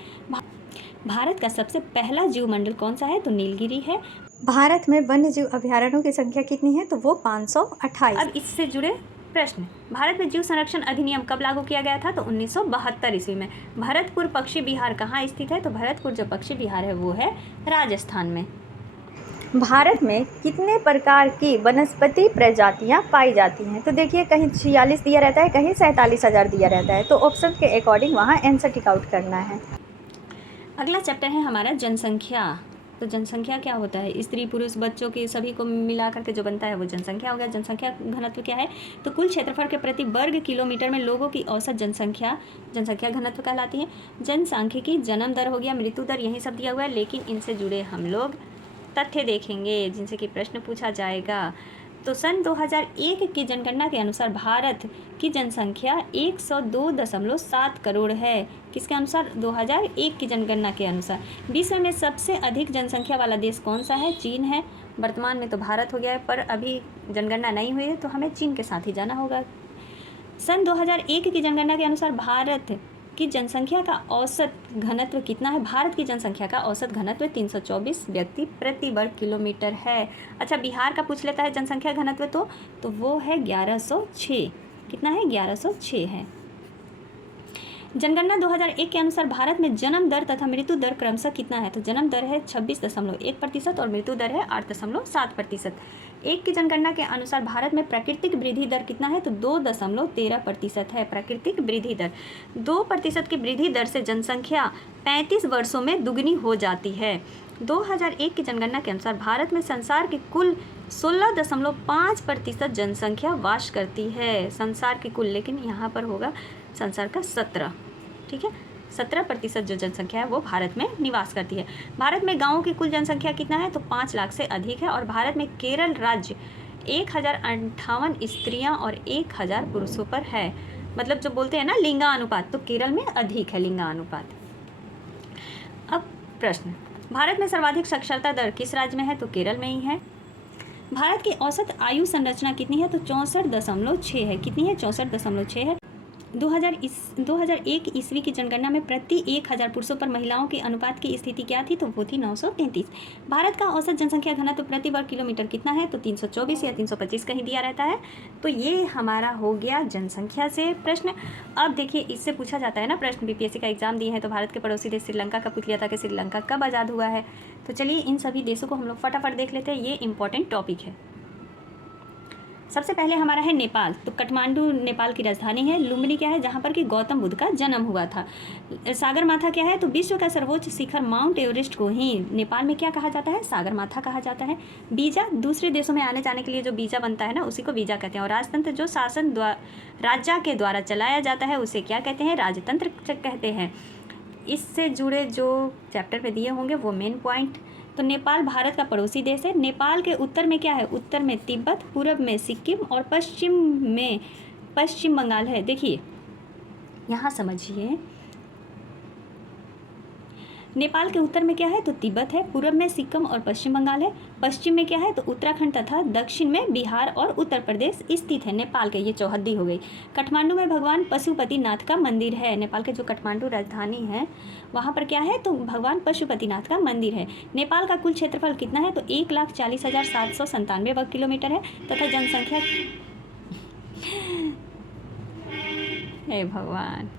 भारत का सबसे पहला जीव मंडल कौन सा है? तो नीलगिरी है। भारत में वन्य जीव अभयारण्यों की संख्या कितनी है? तो वो 528। अब इससे जुड़े प्रश्न, भारत में जीव संरक्षण अधिनियम कब लागू किया गया था? तो 1972 ईस्वी में। भरतपुर पक्षी विहार कहाँ स्थित है? तो भरतपुर जो पक्षी विहार है वो है राजस्थान में। भारत में कितने प्रकार की वनस्पति प्रजातियां पाई जाती हैं? तो देखिए, कहीं 46 दिया रहता है, कहीं 47,000 दिया रहता है, तो ऑप्शन के अकॉर्डिंग वहाँ आंसर टिक आउट करना है। अगला चैप्टर है हमारा जनसंख्या। तो जनसंख्या क्या होता है? स्त्री पुरुष बच्चों के सभी को मिला करके जो बनता है वो जनसंख्या हो गया। जनसंख्या घनत्व क्या है? तो कुल क्षेत्रफल के प्रति वर्ग किलोमीटर में लोगों की औसत जनसंख्या घनत्व कहलाती है। जनसांख्यिकी, जन्म दर हो गया, मृत्यु दर, यही सब दिया हुआ है, लेकिन इनसे जुड़े हम लोग तथ्य देखेंगे जिनसे कि प्रश्न पूछा जाएगा। तो सन 2001 की जनगणना के अनुसार भारत की जनसंख्या 102.7 करोड़ है। किसके अनुसार? 2001 की जनगणना के अनुसार। विश्व में सबसे अधिक जनसंख्या वाला देश कौन सा है? चीन है। वर्तमान में तो भारत हो गया है, पर अभी जनगणना नहीं हुई है तो हमें चीन के साथ ही जाना होगा। सन 2001 की जनगणना के अनुसार भारत की जनसंख्या का औसत घनत्व कितना है? भारत की जनसंख्या का औसत घनत्व 324 व्यक्ति प्रति वर्ग किलोमीटर है। अच्छा, बिहार का पूछ लेता है जनसंख्या घनत्व, तो वो है 1106। कितना है? 1106 है। जनगणना 2001 के अनुसार भारत में जन्म दर तथा मृत्यु दर क्रमशः कितना है? तो जन्म दर है 26.1% और मृत्यु दर है 8.7%। एक की जनगणना के अनुसार भारत में प्राकृतिक वृद्धि दर कितना है? तो 2.13% है प्राकृतिक वृद्धि दर। 2% की वृद्धि दर से जनसंख्या 35 वर्षों में दुगनी हो जाती है। 2001 की जनगणना के अनुसार भारत में संसार की कुल 16.5% जनसंख्या वास करती है। संसार की कुल, लेकिन यहाँ पर होगा संसार का 17, ठीक है, 17% जो जनसंख्या है वो भारत में निवास करती है। भारत में गाँवों की कुल जनसंख्या कितना है? तो 5 लाख से अधिक है। और भारत में केरल राज्य 1058 स्त्रियां और 1000 पुरुषों पर है। मतलब जो बोलते हैं ना लिंगानुपात, तो केरल में अधिक है लिंगानुपात। अब प्रश्न, भारत में सर्वाधिक साक्षरता दर किस राज्य में है? तो केरल में ही है। भारत की औसत आयु संरचना कितनी है? तो 64.6 है। कितनी है? 64.6 है। 2001 ईस्वी की जनगणना में प्रति 1000 पुरुषों पर महिलाओं के अनुपात की स्थिति क्या थी? तो वो थी 933। भारत का औसत जनसंख्या घनत्व प्रति वर्ग किलोमीटर कितना है? तो 324 या 325 कहीं दिया रहता है। तो ये हमारा हो गया जनसंख्या से प्रश्न। अब देखिए, इससे पूछा जाता है ना प्रश्न, बीपीएससी का एग्जाम दिए हैं तो भारत के पड़ोसी देश श्रीलंका का पूछ लिया था कि श्रीलंका कब आज़ाद हुआ है। तो चलिए इन सभी देशों को हम लोग फटाफट देख लेते हैं, ये इंपॉर्टेंट टॉपिक है। सबसे पहले हमारा है नेपाल। तो काठमांडू नेपाल की राजधानी है। लुम्बिनी क्या है? जहाँ पर कि गौतम बुद्ध का जन्म हुआ था। सागरमाथा क्या है? तो विश्व का सर्वोच्च शिखर माउंट एवरेस्ट को ही नेपाल में क्या कहा जाता है? सागरमाथा कहा जाता है। वीज़ा, दूसरे देशों में आने जाने के लिए जो वीज़ा बनता है ना, उसी को वीज़ा कहते हैं। और राजतंत्र, जो शासन राजा के द्वारा चलाया जाता है, उसे क्या कहते हैं? राजतंत्र कहते हैं। इससे जुड़े जो चैप्टर में दिए होंगे वो मेन पॉइंट। तो नेपाल भारत का पड़ोसी देश है। नेपाल के उत्तर में क्या है? उत्तर में तिब्बत, पूर्व में सिक्किम और पश्चिम में पश्चिम बंगाल है। देखिए यहाँ समझिए, नेपाल के उत्तर में क्या है? तो तिब्बत है, पूर्व में सिक्किम और पश्चिम बंगाल है, पश्चिम में क्या है? तो उत्तराखंड तथा दक्षिण में बिहार और उत्तर प्रदेश स्थित है। नेपाल के ये चौहद्दी हो गई। काठमांडू में भगवान पशुपतिनाथ का मंदिर है। नेपाल के जो काठमांडू राजधानी है वहाँ पर क्या है? तो भगवान पशुपतिनाथ का मंदिर है। नेपाल का कुल क्षेत्रफल कितना है? तो 1,40,797 वर्ग किलोमीटर है तथा जनसंख्या हे भगवान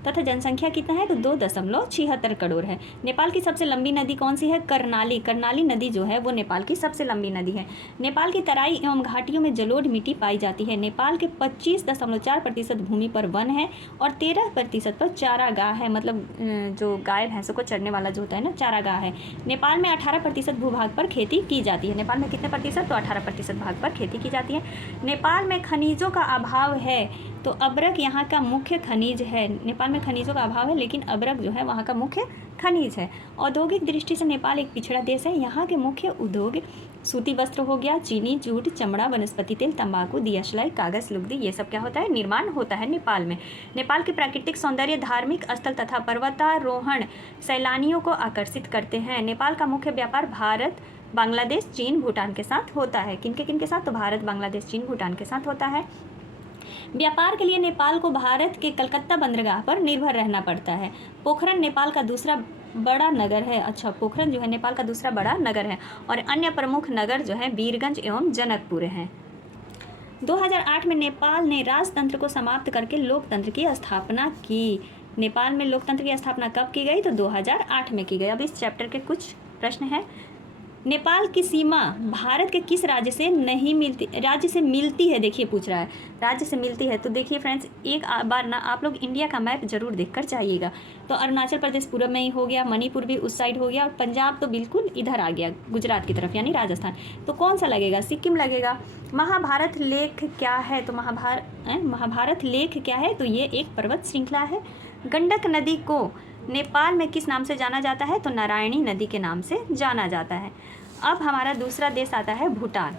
तथा जनसंख्या कितना है? तो 2.76 करोड़ है। नेपाल की सबसे लंबी नदी कौन सी है? कर्णाली। कर्णाली नदी जो है वो नेपाल की सबसे लंबी नदी है। नेपाल की तराई एवं घाटियों में जलोढ़ मिट्टी पाई जाती है। नेपाल के 25.4% भूमि पर वन है और 13% पर चारागाह है। मतलब जो गाय भैंसों को चरने वाला जो होता है ना, चारागाह है। नेपाल में 18% भूभाग पर खेती की जाती है। नेपाल में कितने प्रतिशत? तो 18% भाग पर खेती की जाती है। नेपाल में खनिजों का अभाव है। तो अब्रक यहाँ का मुख्य खनिज है। नेपाल में खनिजों का अभाव है, लेकिन अब्रक जो है वहाँ का मुख्य खनिज है। औद्योगिक दृष्टि से नेपाल एक पिछड़ा देश है। यहाँ के मुख्य उद्योग सूती वस्त्र हो गया, चीनी, जूट, चमड़ा, वनस्पति तेल, तंबाकू, दियाशलाई, कागज, लुगदी, ये सब क्या होता है? निर्माण होता है नेपाल में। नेपाल के प्राकृतिक सौंदर्य, धार्मिक स्थल तथा पर्वतारोहण सैलानियों को आकर्षित करते हैं। नेपाल का मुख्य व्यापार भारत, बांग्लादेश, चीन, भूटान के साथ होता है। किन के साथ? तो भारत, बांग्लादेश, चीन, भूटान के साथ होता है। व्यापार के लिए नेपाल को भारत के कलकत्ता बंदरगाह पर निर्भर रहना पड़ता है। पोखरन नेपाल का दूसरा बड़ा नगर है। अच्छा, पोखरन जो है नेपाल का दूसरा बड़ा नगर है। और अन्य प्रमुख नगर जो है वीरगंज एवं जनकपुर हैं। 2008 में नेपाल ने राजतंत्र को समाप्त करके लोकतंत्र की स्थापना की। नेपाल में लोकतंत्र की स्थापना कब की गई? तो 2008 में की गई। अब इस चैप्टर के कुछ प्रश्न हैं। नेपाल की सीमा भारत के किस राज्य से मिलती है? देखिए पूछ रहा है, राज्य से मिलती है। तो देखिए फ्रेंड्स, एक बार ना आप लोग इंडिया का मैप जरूर देखकर जाइएगा। तो अरुणाचल प्रदेश पूर्व में ही हो गया, मणिपुर भी उस साइड हो गया, और पंजाब तो बिल्कुल इधर आ गया गुजरात की तरफ, यानी राजस्थान। तो कौन सा लगेगा? सिक्किम लगेगा। महाभारत लेख क्या है? तो महाभारत लेख क्या है? तो ये एक पर्वत श्रृंखला है। गंडक नदी को नेपाल में किस नाम से जाना जाता है? तो नारायणी नदी के नाम से जाना जाता है। अब हमारा दूसरा देश आता है भूटान।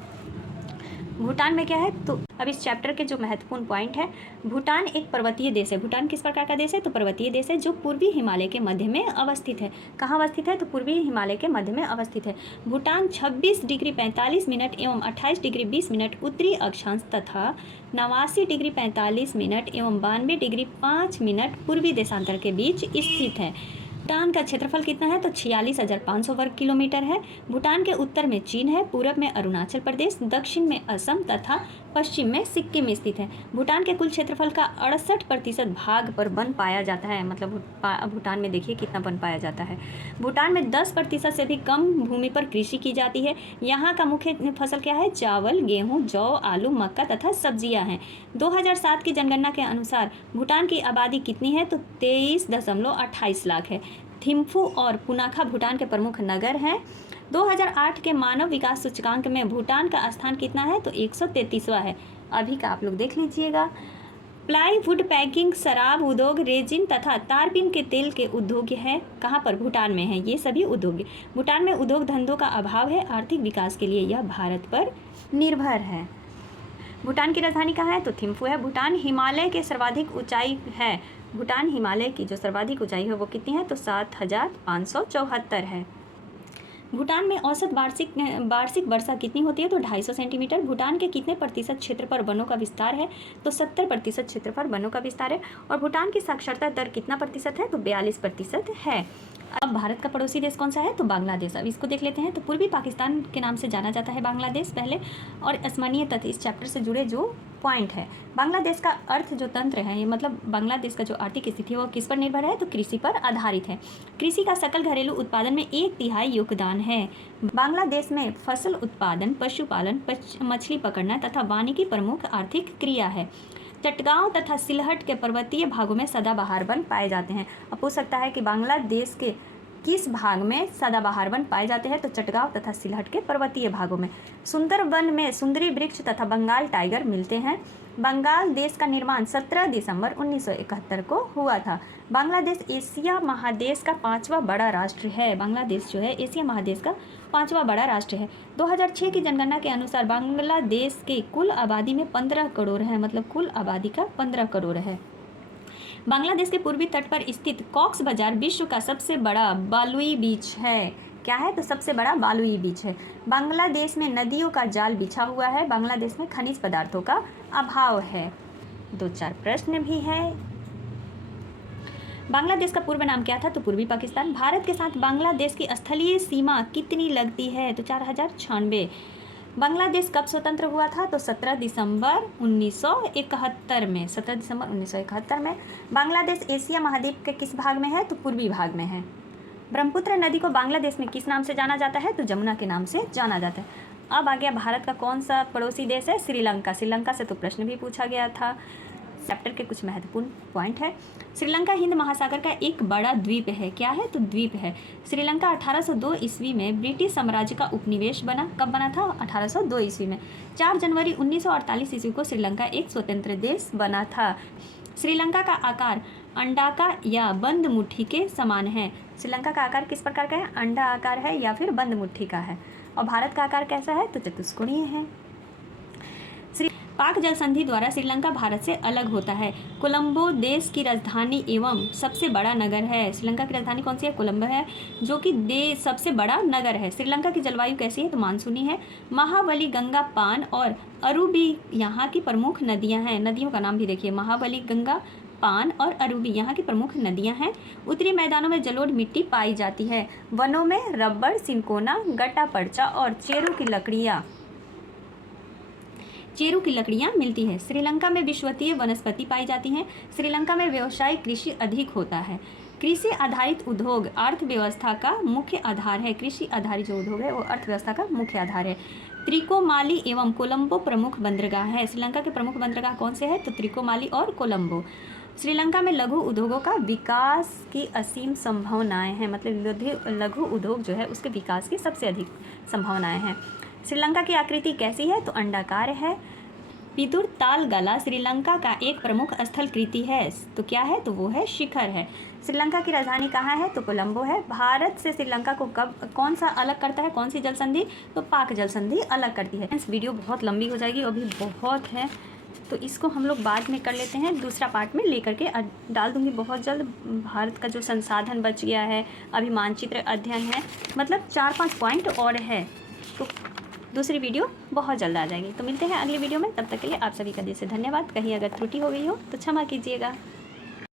भूटान में क्या है? तो अब इस चैप्टर के जो महत्वपूर्ण पॉइंट है, भूटान एक पर्वतीय देश है। भूटान किस प्रकार का देश है? तो पर्वतीय देश है, जो पूर्वी हिमालय के मध्य में अवस्थित है। कहाँ अवस्थित है? तो पूर्वी हिमालय के मध्य में अवस्थित है। भूटान 26 डिग्री 45 मिनट एवं 28 डिग्री 20 मिनट उत्तरी अक्षांश तथा 89 डिग्री 45 मिनट एवं 92 डिग्री 5 मिनट पूर्वी देशांतर के बीच स्थित है। भूटान का क्षेत्रफल कितना है? तो 46,500 वर्ग किलोमीटर है। भूटान के उत्तर में चीन है, पूर्व में अरुणाचल प्रदेश, दक्षिण में असम तथा पश्चिम में सिक्किम स्थित है। भूटान के कुल क्षेत्रफल का 68% भाग पर वन पाया जाता है। मतलब भूटान में देखिए कितना वन पाया जाता है। भूटान में 10% से भी कम भूमि पर कृषि की जाती है। यहाँ का मुख्य फसल क्या है? चावल, गेहूँ, जौ, आलू, मक्का तथा सब्जियाँ हैं। 2007 की जनगणना के अनुसार भूटान की आबादी कितनी है? तो 23.28 लाख है। थिम्फू और पुनाखा भूटान के प्रमुख नगर हैं। 2008 के मानव विकास सूचकांक में भूटान का स्थान कितना है? तो 133वां है। अभी का आप लोग देख लीजिएगा। प्लाईवुड, पैकिंग, शराब उद्योग, रेजिन तथा तारपीन के तेल के उद्योग है। कहाँ पर? भूटान में है ये सभी उद्योग। भूटान में उद्योग धंधों का अभाव है। आर्थिक विकास के लिए यह भारत पर निर्भर है। भूटान की राजधानी कहाँ है? तो थिम्फू है। भूटान हिमालय के सर्वाधिक ऊंचाई है। भूटान हिमालय की जो सर्वाधिक ऊंचाई है वो कितनी है? तो 7,574 है। भूटान में औसत वार्षिक वर्षा कितनी होती है? तो 250 सेंटीमीटर। भूटान के कितने प्रतिशत क्षेत्र पर वनों का विस्तार है? तो 70% क्षेत्र पर वनों का विस्तार है। और भूटान की साक्षरता दर कितना प्रतिशत है? तो 42% है। अब भारत का पड़ोसी देश कौन सा है? तो बांग्लादेश। अब इसको देख लेते हैं। तो पूर्वी पाकिस्तान के नाम से जाना जाता है बांग्लादेश पहले। और स्मरणीय तथ्य इस चैप्टर से जुड़े जो पॉइंट है, बांग्लादेश का अर्थ जो तंत्र है, ये मतलब बांग्लादेश का जो आर्थिक स्थिति है वो किस पर निर्भर है? तो कृषि पर आधारित है। कृषि का सकल घरेलू उत्पादन में 1/3 योगदान है। बांग्लादेश में फसल उत्पादन, पशुपालन, मछली पकड़ना तथा वानिकी प्रमुख आर्थिक क्रिया है। चटगांव तथा सिलहट के पर्वतीय भागों में सदाबहार वन पाए जाते हैं। अब पूछ सकता है कि बांग्लादेश के किस भाग में सदाबहार वन पाए जाते हैं? तो चटगांव तथा सिलहट के पर्वतीय भागों में। सुंदरवन में सुंदरी वृक्ष तथा बंगाल टाइगर मिलते हैं। बंगाल देश का निर्माण 17 दिसंबर 1971 को हुआ था। बांग्लादेश एशिया महादेश का 5वां बड़ा राष्ट्र है। बांग्लादेश जो है एशिया महादेश का 5वां बड़ा राष्ट्र है। 2006 की जनगणना के अनुसार बांग्लादेश के कुल आबादी में 15 करोड़ है। मतलब कुल आबादी का 15 करोड़ है। बांग्लादेश के पूर्वी तट पर स्थित कॉक्स बाजार विश्व का सबसे बड़ा बालुई बीच है। क्या है? तो सबसे बड़ा बालुई बीच है। बांग्लादेश में नदियों का जाल बिछा हुआ है। बांग्लादेश में खनिज पदार्थों का अभाव है। 2-4 प्रश्न भी है। बांग्लादेश का पूर्व नाम क्या था? तो पूर्वी पाकिस्तान। भारत के साथ बांग्लादेश की स्थलीय सीमा कितनी लगती है? तो 4096। बांग्लादेश कब स्वतंत्र हुआ था? तो 17 दिसंबर 1971 में। 17 दिसंबर 1971 में। बांग्लादेश एशिया महाद्वीप के किस भाग में है? तो पूर्वी भाग में है। ब्रह्मपुत्र नदी को बांग्लादेश में किस नाम से जाना जाता है? तो जमुना के नाम से जाना जाता है। अब आ गया भारत का कौन सा पड़ोसी देश है? श्रीलंका। श्रीलंका से तो प्रश्न भी पूछा गया था। चैप्टर के कुछ महत्वपूर्ण पॉइंट है। श्रीलंका हिंद महासागर का एक बड़ा द्वीप है। क्या है? तो द्वीप है। श्रीलंका 1802 ईस्वी में ब्रिटिश साम्राज्य का उपनिवेश बना। कब बना था? 1802 ईस्वी में। 4 जनवरी 1948 ईस्वी को श्रीलंका एक स्वतंत्र देश बना था। श्रीलंका का आकार अंडाकार या बंद मुट्ठी के समान है। श्रीलंका का आकार किस प्रकार का है? अंडा आकार है या फिर बंद मुट्ठी का है। और भारत का आकार कैसा है? तो चतुष्कोणीय है। पाक जल संधि द्वारा श्रीलंका भारत से अलग होता है। कोलंबो देश की राजधानी एवं सबसे बड़ा नगर है। श्रीलंका की राजधानी कौन सी है? कोलंबो है, जो कि देश सबसे बड़ा नगर है। श्रीलंका की जलवायु कैसी है? तो मानसूनी है। महाबली, गंगा, पान और अरुबी यहाँ की प्रमुख नदियाँ हैं। नदियों का नाम भी देखिए, महाबली, गंगा, पान और अरूबी यहाँ की प्रमुख नदियाँ हैं। उत्तरी मैदानों में जलोढ़ मिट्टी पाई जाती है। वनों में रबड़, सिंकोना, गट्टा पर्चा और चेरू की लकड़ियाँ मिलती है। श्रीलंका में विषुवतीय वनस्पति पाई जाती हैं। श्रीलंका में व्यावसायिक कृषि अधिक होता है। कृषि आधारित उद्योग अर्थव्यवस्था का मुख्य आधार है। कृषि आधारित जो उद्योग है वो अर्थव्यवस्था का मुख्य आधार है। त्रिकोमाली एवं कोलंबो प्रमुख बंदरगाह है। श्रीलंका के प्रमुख बंदरगाह कौन से हैं? तो त्रिकोमाली और कोलंबो। श्रीलंका में लघु उद्योगों का विकास की असीम संभावनाएं हैं, मतलब लघु उद्योग जो है उसके विकास की सबसे अधिक संभावनाएं हैं। श्रीलंका की आकृति कैसी है? तो अंडाकार है। पिदुर ताल गला श्रीलंका का एक प्रमुख स्थल कृति है। तो क्या है? तो वो है शिखर है। श्रीलंका की राजधानी कहाँ है? तो कोलंबो है। भारत से श्रीलंका को कौन सा अलग करता है? कौन सी जल संधि? तो पाक जल संधि अलग करती है। इस वीडियो बहुत लंबी हो जाएगी, अभी बहुत है, तो इसको हम लोग बाद में कर लेते हैं, दूसरा पार्ट में लेकर के डाल दूंगी बहुत जल्द। भारत का जो संसाधन बच गया है, अभी मानचित्र अध्ययन है, मतलब 4-5 पॉइंट और है, तो दूसरी वीडियो बहुत जल्द आ जाएगी। तो मिलते हैं अगली वीडियो में, तब तक के लिए आप सभी का दिल से धन्यवाद। कहीं अगर त्रुटि हो गई हो तो क्षमा कीजिएगा।